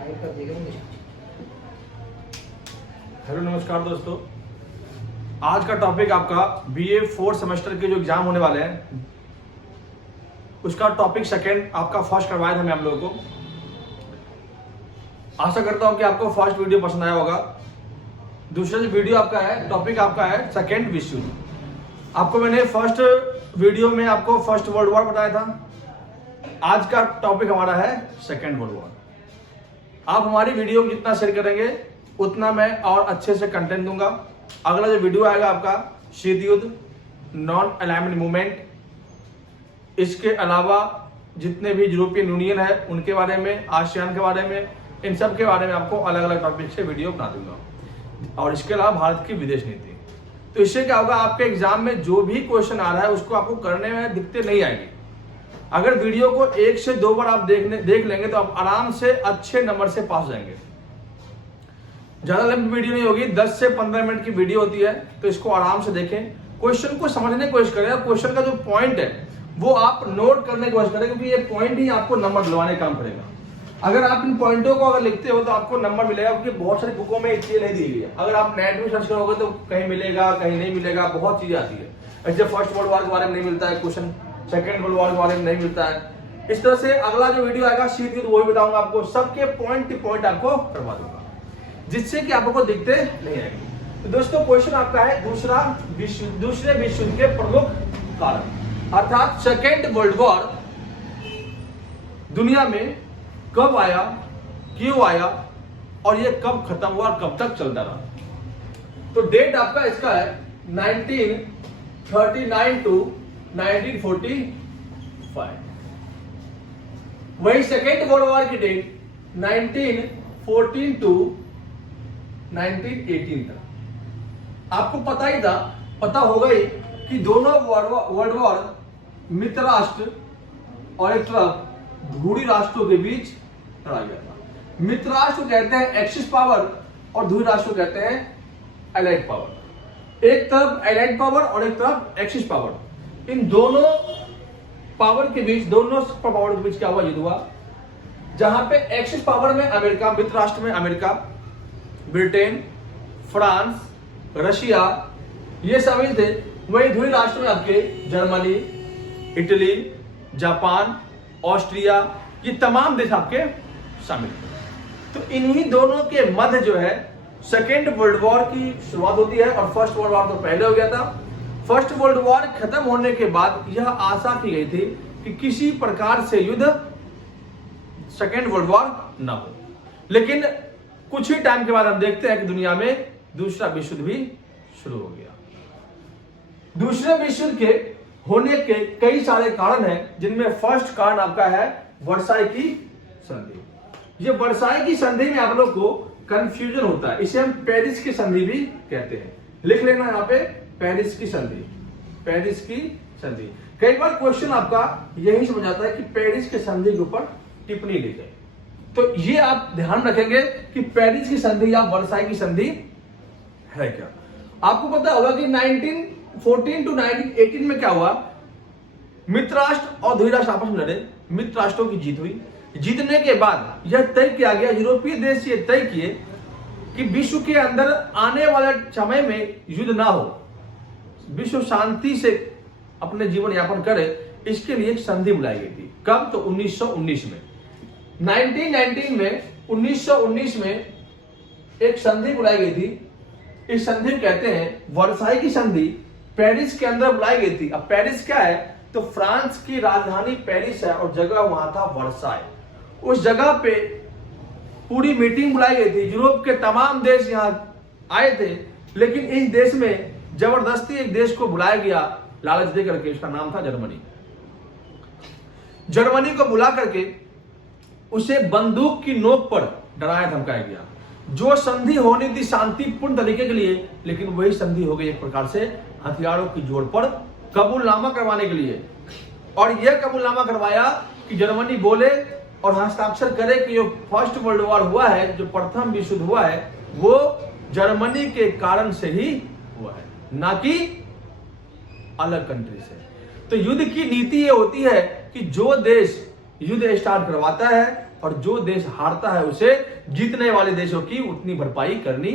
Hello नमस्कार दोस्तों, आज का टॉपिक आपका बीए 4 सेमेस्टर के जो एग्जाम होने वाले हैं उसका टॉपिक सेकंड आपका फर्स्ट करवाया था मैं हम लोगों को। आशा करता हूं कि आपको फर्स्ट वीडियो पसंद आया होगा। दूसरा जो वीडियो आपका है, टॉपिक आपका है सेकंड विश्व युद्ध। आपको मैंने फर्स्ट वीडियो में आपको फर्स्ट वर्ल्ड वॉर बताया था। आज का टॉपिक हमारा है सेकंड वर्ल्ड वॉर। आप हमारी वीडियो को जितना शेयर करेंगे उतना मैं और अच्छे से कंटेंट दूंगा। अगला जो वीडियो आएगा आपका शीत युद्ध, नॉन अलाइनमेंट मूवमेंट, इसके अलावा जितने भी यूरोपियन यूनियन है उनके बारे में, आसियान के बारे में, इन सब के बारे में आपको अलग अलग टॉपिक से वीडियो बना दूंगा। और इसके अलावा भारत की विदेश नीति। तो इससे क्या होगा, आपके एग्जाम में जो भी क्वेश्चन आ रहा है उसको आपको करने में दिक्कतें नहीं आएगी। अगर वीडियो को 1 से 2 बार आप देख लेंगे तो आप आराम से अच्छे नंबर से पास हो जाएंगे। ज्यादा लंबी वीडियो नहीं होगी, 10 से 15 मिनट की वीडियो होती है, तो इसको आराम से देखें, क्वेश्चन को समझने की कोशिश करें। क्वेश्चन का जो पॉइंट है वो आप नोट करने की कोशिश करें, क्योंकि ये पॉइंट ही आपको नंबर दिलवाने का काम करेगा। अगर आप इन पॉइंटों को अगर लिखते हो तो आपको नंबर मिलेगा, क्योंकि बहुत सारी बुकों में इतनी नहीं दी हुई है। अगर आप नेट में सर्च करोगे तो कहीं मिलेगा, कहीं नहीं मिलेगा, बहुत चीजें आती है। ऐसे फर्स्ट वर्ल्ड वॉर के बारे में नहीं मिलता है क्वेश्चन, सेकंड वर्ल्ड वॉर के बारे में नहीं मिलता है। इस तरह से अगला जो वीडियो आएगा शीत युद्ध, वो भी बताऊंगा आपको, सबके पॉइंट टू पॉइंट आपको करवा दूंगा, जिससे कि आपको दिखते नहीं आएंगे। तो दोस्तों क्वेश्चन आपका है दूसरे विश्व युद्ध के प्रमुख कारण, अर्थात सेकेंड वर्ल्ड वॉर दुनिया में कब आया, क्यों आया और ये कब खत्म हुआ और कब तक चलता रहा। तो डेट आपका इसका है 1939 टू 1945। वही सेकेंड वर्ल्ड वॉर की डेट 1914 टू 1918 तक। आपको पता होगा ही कि दोनों वर्ल्ड वॉर मित्र राष्ट्र और एक तरफ धुरी राष्ट्रों के बीच लड़ा गया था। मित्र राष्ट्र कहते हैं एक्सिस पावर और धुरी राष्ट्र कहते हैं एलाइड पावर। एक तरफ एलाइड पावर और एक तरफ एक्सिस पावर। इन दोनों पावर के बीच, दोनों पावर के बीच क्या हुआ, युद्ध हुआ, जहां पे एक्सिस पावर में अमेरिका, मित्र राष्ट्र में अमेरिका, ब्रिटेन, फ्रांस, रशिया ये शामिल थे। वही धुरी राष्ट्र में आपके जर्मनी, इटली, जापान, ऑस्ट्रिया, ये तमाम देश आपके शामिल थे। तो इन्हीं दोनों के मध्य जो है सेकेंड वर्ल्ड वॉर की शुरुआत होती है, और फर्स्ट वर्ल्ड वॉर तो पहले हो गया था। फर्स्ट वर्ल्ड वॉर खत्म होने के बाद यह आशा की गई थी कि किसी प्रकार से युद्ध सेकेंड वर्ल्ड वॉर न हो, लेकिन कुछ ही टाइम के बाद हम देखते हैं कि दुनिया में दूसरा विश्व युद्ध भी शुरू हो गया। दूसरे विश्व युद्ध के होने के कई सारे कारण हैं, जिनमें फर्स्ट कारण आपका है वर्साई की संधि। ये वर्साई की संधि में आप लोग को कंफ्यूजन होता है, इसे हम पेरिस की संधि भी कहते हैं। लिख लेना यहाँ पे, पेरिस की संधि, पेरिस की संधि। कई बार क्वेश्चन आपका यही समझ आता है कि पेरिस की संधि के ऊपर टिप्पणी लिखे, तो ये आप ध्यान रखेंगे कि पेरिस की संधि या वर्साई की संधि है क्या। आपको पता होगा कि 1914 टू 1918 में क्या हुआ, मित्र राष्ट्र और धुरी राष्ट्र आपस में लड़े, मित्र राष्ट्रों की जीत हुई। जीतने के बाद यह तय किया गया, यूरोपीय देश ये तय किए कि विश्व के अंदर आने वाले समय में युद्ध ना हो, विश्व शांति से अपने जीवन यापन करे, इसके लिए एक संधि बुलाई गई थी। कब? तो 1919 में, 1919 में, 1919 में एक संधि बुलाई गई थी। इस संधि कहते हैं वर्साई की संधि। पेरिस के अंदर बुलाई गई थी। अब पेरिस क्या है, तो फ्रांस की राजधानी पेरिस है और जगह वहां था वर्साई। उस जगह पे पूरी मीटिंग बुलाई गई थी, यूरोप के तमाम देश यहां आए थे, लेकिन इस देश में जबरदस्ती एक देश को बुलाया गया लालच दे करके, उसका नाम था जर्मनी। जर्मनी को बुला करके उसे बंदूक की नोक पर डराया धमकाया गया। जो संधि होनी थी शांतिपूर्ण तरीके के लिए, लेकिन वही संधि हो गई एक प्रकार से हथियारों की जोड़ पर कबूलनामा करवाने के लिए। और यह कबूलनामा करवाया कि जर्मनी बोले और हस्ताक्षर करे कि जो फर्स्ट वर्ल्ड वॉर हुआ है, जो प्रथम विश्व युद्ध हुआ है, वो जर्मनी के कारण से ही हुआ है, ना कि अलग कंट्री से। तो युद्ध की नीति ये होती है कि जो देश युद्ध स्टार्ट करवाता है और जो देश हारता है उसे जीतने वाले देशों की उतनी भरपाई करनी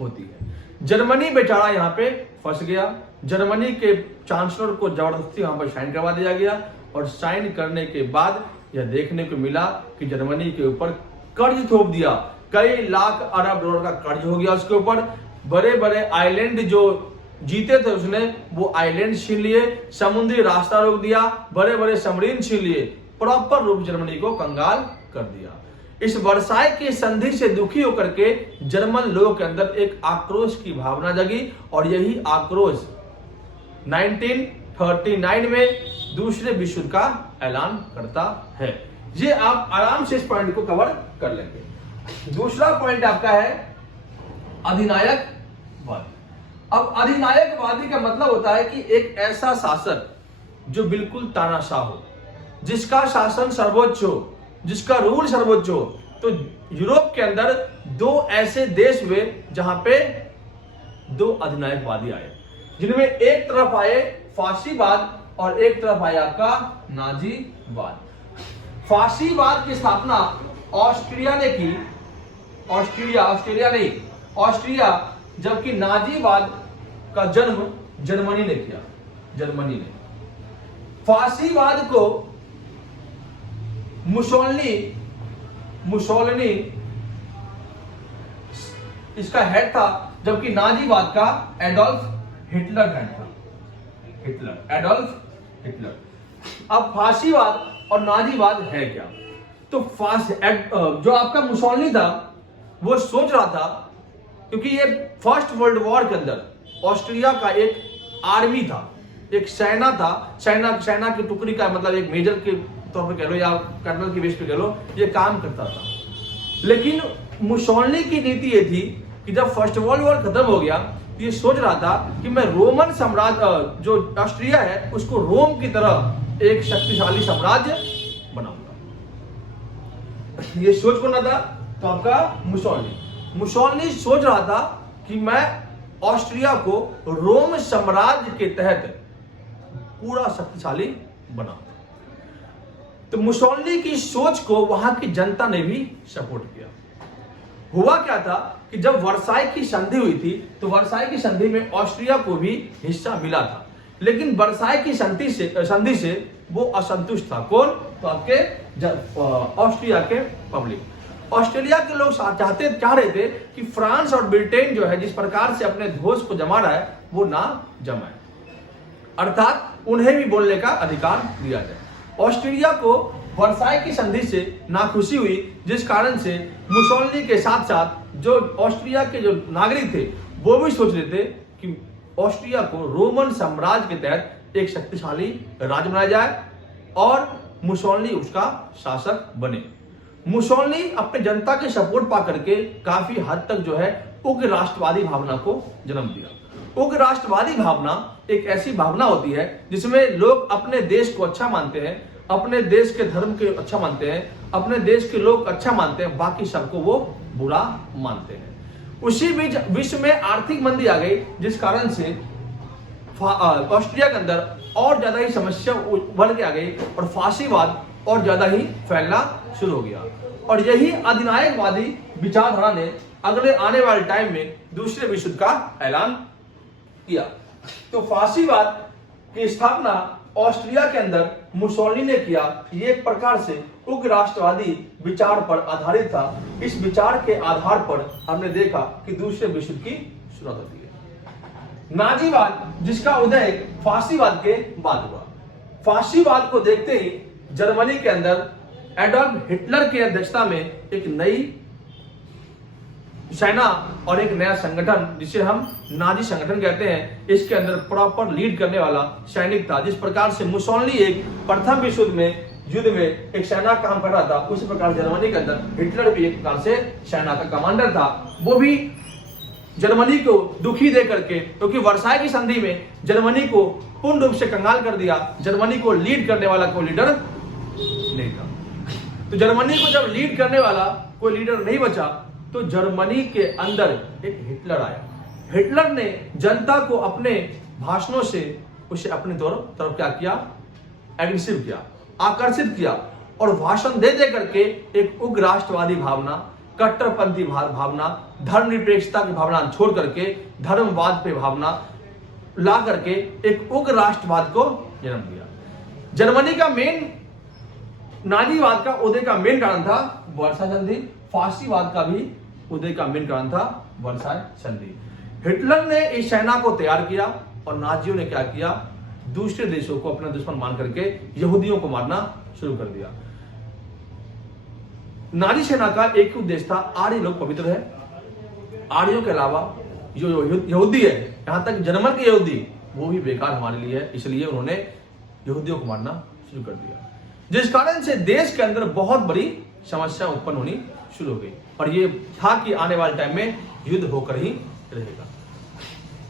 होती है। जर्मनी बेचारा यहाँ पे फंस गया। जर्मनी के चांसलर को जबरदस्ती वहां पर साइन करवा दिया गया और साइन करने के बाद यह देखने को मिला कि जर्मनी के ऊपर कर्ज थोप दिया। कई लाख अरब डॉलर का कर्ज हो गया उसके ऊपर। बड़े बड़े आइलैंड जो जीते थे उसने, वो आइलैंड छीन लिए, समुद्री रास्ता रोक दिया, बड़े बड़े सबमरीन छीन लिए, प्रॉपर रूप जर्मनी को कंगाल कर दिया। इस वर्साई की संधि से दुखी होकर के जर्मन लोगों के अंदर एक आक्रोश की भावना जगी और यही आक्रोश 1939 में दूसरे विश्व युद्ध का ऐलान करता है। ये आप आराम से इस पॉइंट को कवर कर लेंगे। दूसरा पॉइंट आपका है अधिनायकवाद। अब अधिनायकवादी का मतलब होता है कि एक ऐसा शासक जो बिल्कुल तानाशाह हो, जिसका शासन सर्वोच्च हो, जिसका रूल सर्वोच्च हो। तो यूरोप के अंदर दो ऐसे देश हुए जहां पे दो अधिनायकवादी आए, जिनमें एक तरफ आए फाशीवाद और एक तरफ आया आपका नाजीवाद। फाशीवाद की स्थापना ऑस्ट्रिया ने की, ऑस्ट्रिया नहीं, ऑस्ट्रिया, जबकि नाजीवाद का जन्म जर्मनी ने किया। जर्मनी ने फाशीवाद को मुसोलिनी इसका हेड था, जबकि नाजीवाद का एडोल्फ हिटलर हेड था। Adolf Hitler. अब फाशीवाद और नाजीवाद है क्या? तो जो आपका मुसोलिनी था वो सोच रहा था, क्योंकि ये फर्स्ट वर्ल्ड वॉर के अंदर ऑस्ट्रिया का एक आर्मी था, एक सेना था, सेना की टुकड़ी का मतलब एक मेजर के तौर पे कह लो या कर्नल की बेस पे कह लो, ये काम करता था। लेकिन मुसोलिनी की नीति ये थी कि जब फर्स्ट वर्ल्ड वॉर खत्म हो गया तो ये सोच रहा था कि मैं रोमन साम्राज्य जो ऑस्ट्रिया है उसको रोम की तरह एक शक्तिशाली साम्राज्य बनाऊंगा। ये सोच कौन था? तो आपका मुसोलिनी सोच रहा था कि मैं ऑस्ट्रिया को रोम साम्राज्य के तहत पूरा शक्तिशाली बनाऊंगा। तो मुसोलिनी की सोच को वहां की जनता ने भी सपोर्ट किया। हुआ क्या था कि जब वर्साई की संधि हुई थी तो वर्साई की संधि में ऑस्ट्रिया को भी हिस्सा मिला था, लेकिन वर्साई की संधि से वो असंतुष्ट था। कौन? तो आपके ऑस्ट्रिया के पब्लिक। ऑस्ट्रेलिया के लोग चाह रहे थे कि फ्रांस और ब्रिटेन जो है जिस प्रकार से अपने ध्वज को जमा रहा है वो ना जमाए, अर्थात उन्हें भी बोलने का अधिकार दिया जाए। ऑस्ट्रेलिया को वर्साई की संधि से नाखुशी हुई, जिस कारण से मुसोलिनी के साथ साथ जो ऑस्ट्रिया के जो नागरिक थे वो भी सोच रहे थे कि ऑस्ट्रिया को रोमन साम्राज्य के तहत एक शक्तिशाली राज्य बनाया जाए और मुसोलिनी उसका शासक बने। मुसोलिनी अपने जनता के सपोर्ट पा करके काफी हद तक जो है उग्र राष्ट्रवादी भावना को जन्म दिया। उग्र राष्ट्रवादी भावना एक ऐसी भावना होती है जिसमें लोग अपने देश को अच्छा मानते हैं, अपने देश के धर्म के अच्छा मानते हैं, अपने देश के लोग अच्छा मानते हैं, बाकी सबको वो बुरा मानते हैं। उसी बीच विश्व में आर्थिक मंदी आ गई, जिस कारण से ऑस्ट्रिया के अंदर और ज्यादा ही समस्या बढ़ के आ गई और फाशीवाद और ज्यादा ही फैलना शुरू हो गया। और यही अधिनायकवादी विचारधारा ने अगले आने वाले टाइम में दूसरे विश्व युद्ध का ऐलान किया। तो फाशीवाद की स्थापना ऑस्ट्रिया के अंदर मुसोलिनी ने किया। ये एक प्रकार से उग्र राष्ट्रवादी विचार पर आधारित था। इस विचार के आधार पर हमने देखा कि दूसरे विश्व युद्ध की शुरुआत होती है। नाजीवाद, जिसका उदय फाशीवाद के बाद हुआ। फाशीवाद को देखते ही जर्मनी के अंदर एडोल्फ हिटलर की अध्यक्षता में एक नई सेना और एक नया संगठन, जिसे हम नाजी संगठन कहते हैं, इसके अंदर प्रॉपर लीड करने वाला सैनिक था। जिस प्रकार से मुसोलिनी एक प्रथम विश्व युद्ध में एक सेना काम कर रहा था, उसी प्रकार जर्मनी के अंदर हिटलर भी एक प्रकार से सेना का कमांडर था। वो भी जर्मनी को दुखी दे करके, क्योंकि वर्साई की संधि में जर्मनी को पूर्ण रूप से कंगाल कर दिया, जर्मनी को लीड करने वाला कोई लीडर नहीं था। तो जर्मनी को जब लीड करने वाला कोई लीडर नहीं बचा तो जर्मनी के अंदर एक हिटलर आया। हिटलर ने जनता को अपने भाषणों से उसे अपनी तरफ क्या किया? एग्रेसिव किया, आकर्षित किया और भाषण दे दे करके एक उग्र राष्ट्रवादी भावना, कट्टरपंथी भावना, धर्मनिरपेक्षता की भावना छोड़ करके धर्मवाद पे भावना ला करके एक उग्र राष्ट्रवाद को जन्म दिया। जर्मनी का मेन नाजीवाद का उदय का मेन कारण था वर्साय संधि, फासीवाद का भी उदय का मेन कारण था वर्साय संधि। हिटलर ने इस सेना को तैयार किया और नाजियों ने क्या किया, दूसरे देशों को अपना दुश्मन मान करके यहूदियों को मारना शुरू कर दिया। नाजी सेना का एक ही उद्देश्य था, आर्य लोग पवित्र है, आर्यों के अलावा जो यहूदी है, यहां तक जर्मन के यहूदी, वो भी बेकार हमारे लिए है, इसलिए उन्होंने यहूदियों को मारना शुरू कर दिया, जिस कारण से देश के अंदर बहुत बड़ी समस्या उत्पन्न होनी शुरू हो गई। और ये था कि आने वाले टाइम में युद्ध होकर ही रहेगा।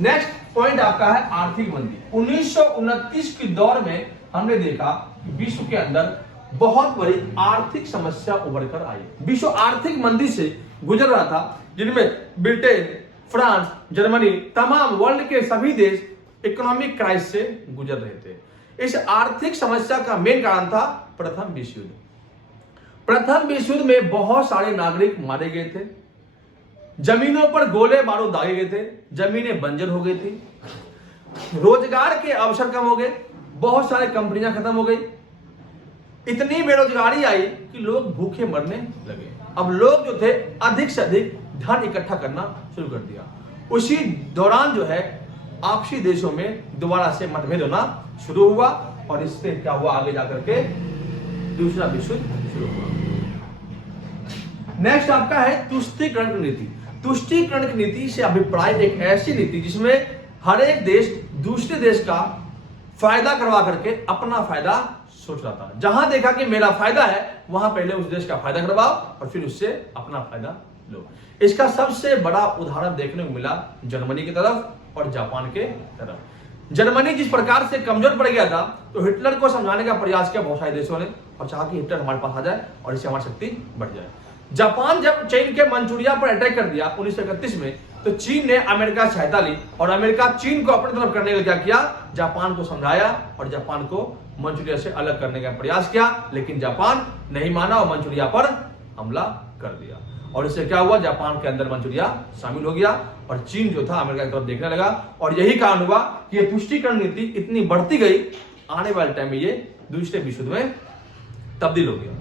नेक्स्ट पॉइंट आपका है आर्थिक मंदी। 1929 के दौर में हमने देखा कि विश्व के अंदर बहुत बड़ी आर्थिक समस्या उभर कर आई। विश्व आर्थिक मंदी से गुजर रहा था, जिनमें ब्रिटेन, फ्रांस, जर्मनी, तमाम वर्ल्ड के सभी देश इकोनॉमिक क्राइसिस से गुजर रहे थे। इस आर्थिक समस्या का मेन कारण था प्रथम विश्व युद्ध। प्रथम विश्व युद्ध में बहुत सारे नागरिक मारे गए थे, जमीनों पर गोले बारूद दागे गए थे, जमीनें बंजर हो गई थी, रोजगार के अवसर कम हो गए, बहुत सारे कंपनियां खत्म हो गई, इतनी बेरोजगारी आई कि लोग भूखे मरने लगे। अब लोग जो थे अधिक से अधिक धन इकट्ठा करना शुरू कर दिया। उसी दौरान जो है आपसी देशों में दोबारा से मतभेद होना शुरू हुआ और इससे क्या हुआ, आगे जाकर के दूसरा विश्व युद्ध शुरू हुआ। नेक्स्ट आपका है तुष्टीकरण की नीति। तुष्टीकरण की नीति से अभिप्राय एक ऐसी नीति जिसमें हर एक देश दूसरे देश का फायदा करवा करके अपना फायदा सोच रहा था। जहां देखा कि मेरा फायदा है, वहां पहले उस देश का फायदा करवाओ और फिर उससे अपना फायदा लो। इसका सबसे बड़ा उदाहरण देखने को मिला जर्मनी की तरफ और जापान के तरफ। जर्मनी जिस प्रकार से कमजोर पड़ गया था, तो हिटलर को समझाने का प्रयास किया बहुत सारे देशों ने और चाहा कि हिटलर हमारे पास आ जाए और इससे हमारी शक्ति बढ़ जाए। जापान जब चीन के मंचूरिया पर अटैक कर दिया 1931 में, तो चीन ने अमेरिका से सहायता ली और अमेरिका चीन को अपनी तरफ करने का क्या किया, जापान को समझाया और जापान को मंचूरिया से अलग करने का प्रयास किया, लेकिन जापान नहीं माना और मंचूरिया पर हमला कर दिया। और इससे क्या हुआ, जापान के अंदर मंचूरिया शामिल हो गया और चीन जो था अमेरिका की तरफ देखने लगा। और यही कारण हुआ कि ये तुष्टीकरण नीति इतनी बढ़ती गई, आने वाले टाइम में ये दूसरे विश्व युद्ध में तब्दील हो गया।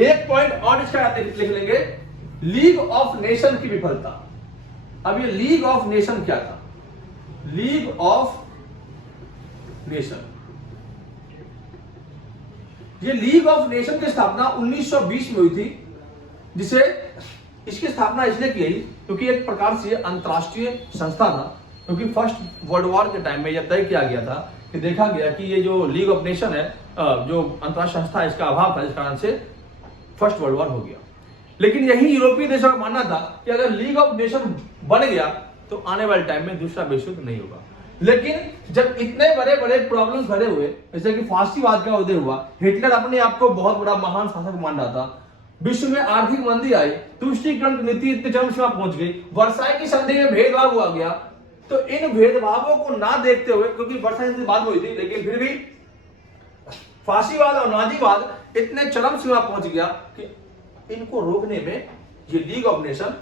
एक पॉइंट और इसका लिख लेंगे, लीग ऑफ नेशन की विफलता। अब ये लीग ऑफ नेशन क्या था? लीग ऑफ नेशन, ये लीग ऑफ नेशन की स्थापना 1920 में हुई थी, जिसे इसकी स्थापना इसलिए की गई क्योंकि एक प्रकार से अंतरराष्ट्रीय संस्था था। क्योंकि फर्स्ट वर्ल्ड वॉर के टाइम में यह तय किया गया था कि देखा गया कि ये जो लीग ऑफ नेशन है, जो अंतरराष्ट्रीय संस्था है, इसका अभाव था, इस कारण से फर्स्ट वर्ल्ड वॉर हो गया। लेकिन यही यूरोपीय देशों का मानना था कि अगर लीग ऑफ नेशन बन गया तो आने वाले टाइम में दूसरा विश्व युद्ध नहीं होगा। लेकिन जब इतने बड़े बड़े प्रॉब्लम्स खड़े हुए, जैसे कि फासीवाद का उदय हुआ, हिटलर अपने आप को बहुत बड़ा महान शासक मान रहा था, विश्व में आर्थिक मंदी आई, तुष्टीकरण की नीति इतने चरम सीमा पहुंच गई, वर्साय की संधि में भेदभाव हुआ गया, तो इन भेदभावों को ना देखते हुए, क्योंकि वर्साय संधि बाद में हुई थी, लेकिन फिर भी फासीवाद और नाजीवाद इतने चरम सीमा पहुंच गया कि इनको रोकने में ये लीग ऑफ नेशन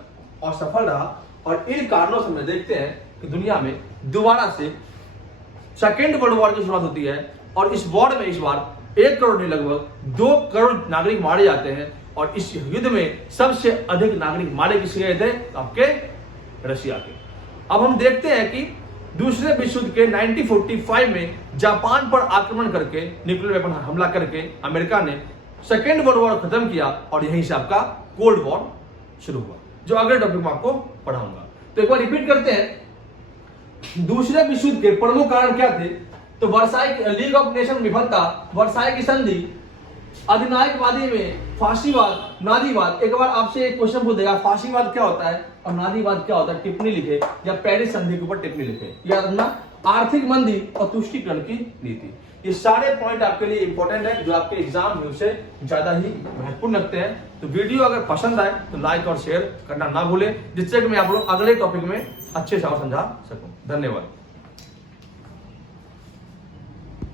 असफल रहा। और इन कारणों से हम देखते हैं कि दुनिया में दोबारा से सेकेंड वर्ल्ड वॉर की शुरुआत होती है और इस वॉर में इस बार 1 करोड़ नहीं लगभग 2 करोड़ नागरिक मारे जाते हैं। और इस युद्ध में सबसे अधिक नागरिक मारे किसके गए थे? आपके रशिया के। अब हम देखते हैं कि दूसरे विश्व युद्ध के 1945 में जापान पर आक्रमण करके, न्यूक्लियर वेपन हमला करके अमेरिका ने सेकेंड वर्ल्ड वॉर खत्म किया और यहीं से आपका कोल्ड वॉर शुरू हुआ, जो अगले टॉपिक में आपको पढ़ाऊंगा। तो एक बार रिपीट करते हैं, दूसरे विश्व युद्ध के प्रमुख कारण क्या थे? तो वर्साय लीग ऑफ नेशन विफलता, वर्साय की संधि, अधिनायकवादी में फासीवाद, नाजीवाद। एक बार आपसे एक क्वेश्चन पूछ देगा, फासीवाद क्या होता है और नाजीवाद क्या होता है, टिप्पणी लिखे या पेरिस संधि के ऊपर टिप्पणी लिखे। याद रखना, आर्थिक मंदी और तुष्टीकरण की नीति, ये सारे पॉइंट आपके लिए इंपॉर्टेंट है, जो आपके एग्जाम में से ज्यादा ही महत्वपूर्ण लगते हैं। तो वीडियो अगर पसंद आए तो लाइक और शेयर करना ना भूलें, जिससे कि मैं आप लोग अगले टॉपिक में अच्छे से और समझा सकूं। धन्यवाद।